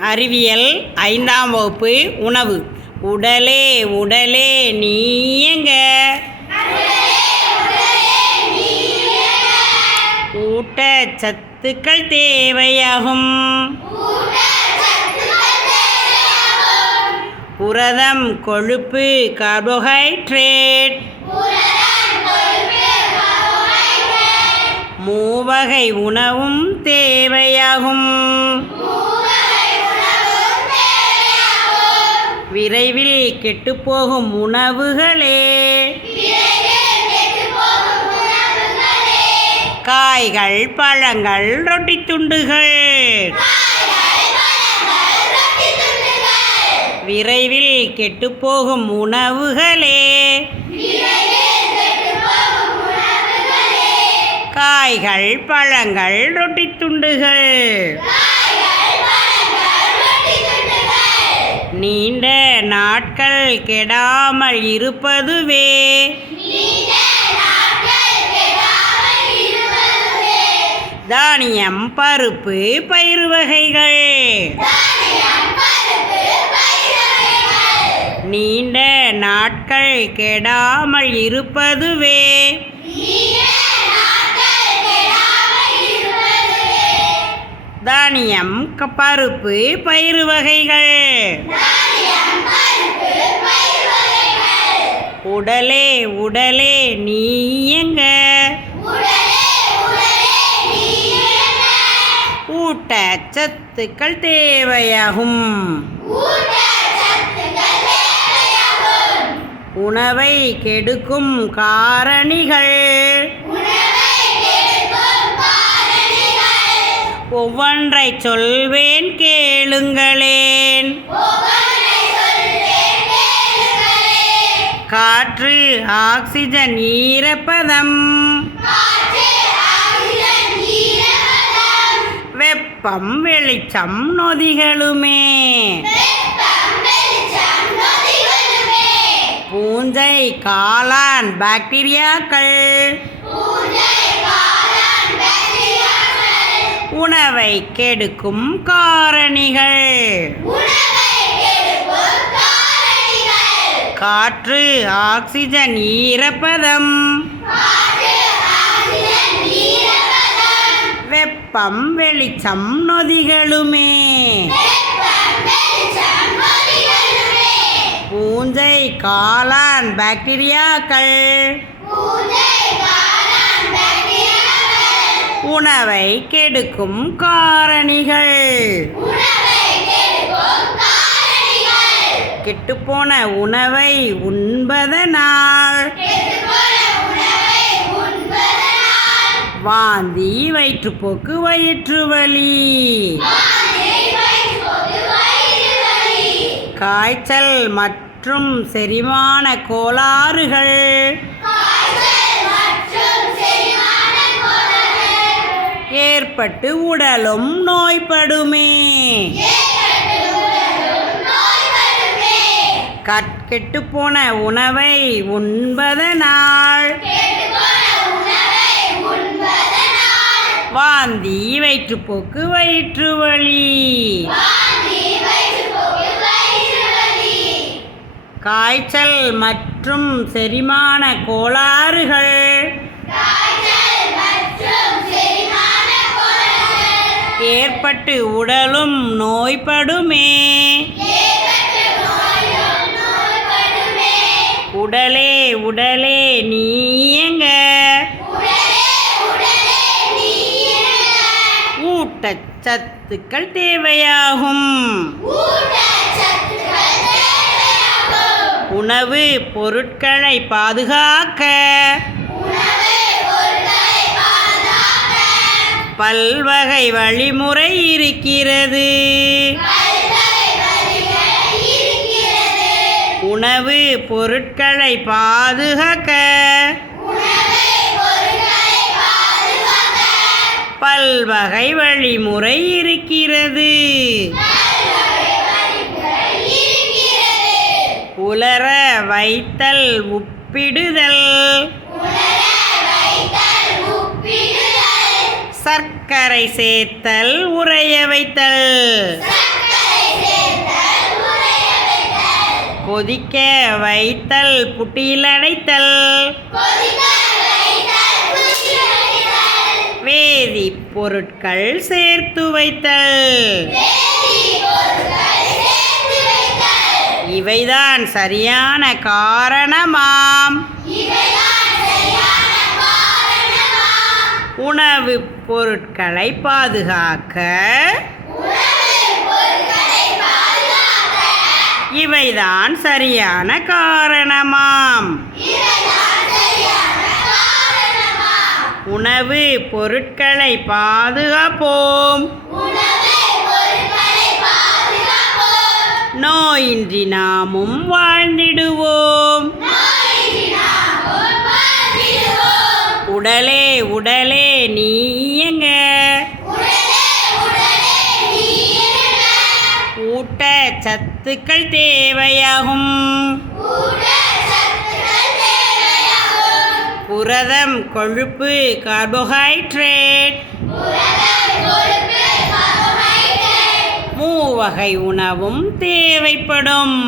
அறிவியல் ஐந்தாம் வகுப்பு உணவு. உடலே உடலே நீங்க ஊட்டச்சத்துக்கள் தேவையாகும். புரதம் கொழுப்பு கார்போஹைட்ரேட். மூவகை உணவும் தேவையாகும். விரைவில் கெட்டுப்போகும் உணவுகளே. காய்கள் பழங்கள் ரொட்டி துண்டுகள். விரைவில் கெட்டுப்போகும் உணவுகளே. காய்கள் பழங்கள் ரொட்டி துண்டுகள். நீண்ட நாட்கள் கெடாமல் இருப்பதுவே. தானியம் பருப்பு பயிறு வகைகள். நீண்ட நாட்கள் கெடாமல் இருப்பதுவே. தானியம் க- பருப்பு பயிறு வகைகள். உடலே உடலே நீ எங்க ஊட்டச்சத்துக்கள் தேவையாகும். உணவை கெடுக்கும் காரணிகள். ஒவ்வொன்றை சொல்வேன் கேளுங்களேன். காற்று ஆக்சிஜன் ஈரப்பதம். வெப்பம் வெளிச்சம் நொதிகளுமே. பூஞ்சை காளான் பாக்டீரியாக்கள். உணவை கெடுக்கும் காரணிகள். காற்று ஆக்சிஜன் ஈரப்பதம். வெப்பம் வெளிச்சம் நொதிகளுமே. பூஞ்சை காளான் பாக்டீரியாக்கள். உணவை கெடுக்கும் காரணிகள். கெட்டுப்போன உணவை உண்பதனால். வாந்தி வயிற்றுப்போக்கு வயிற்று வலி. காய்ச்சல் மற்றும் செரிமான கோளாறுகள். ஏற்பட்டு உடலும் நோய்படுமே. கெட்டுப்போன உணவை உண்பதனால். வாந்தி வயிற்றுப்போக்கு வயிற்று வலி காய்ச்சல் மற்றும் செரிமான கோளாறுகள். ஏற்பட்டு உடலும் நோய்படுமே. உடலே உடலே நீங்க ஊட்டச்சத்துக்கள் தேவையாகும். உணவு பொருட்களை பாதுகாக்க. பல்வகை வழிமுறை இருக்கிறது. உணவு பொருட்களை பாதுகாக்க. பல்வகை வழிமுறை இருக்கிறது. உலர வைத்தல் உப்பிடுதல். சர்க்கரை சேர்த்தல் உறைய வைத்தல். கொதிக்க வைத்தல் புட்டியில் அடைத்தல் வேதிப் பொருட்கள் சேர்த்து வைத்தல். இவைதான் சரியான காரணமாம். உணவு பொருட்களை பாதுகாக்க இவைதான் சரியான காரணமாம். உணவு பொருட்களை பாதுகாப்போம். நோயின்றி நாமும் வாழ்ந்திடுவோம். உடலே உடலே நீ சத்துக்கள் தேவையாகும். புரதம் கொழுப்பு கார்போஹைட்ரேட் மூவகை உணவும் தேவைப்படும்.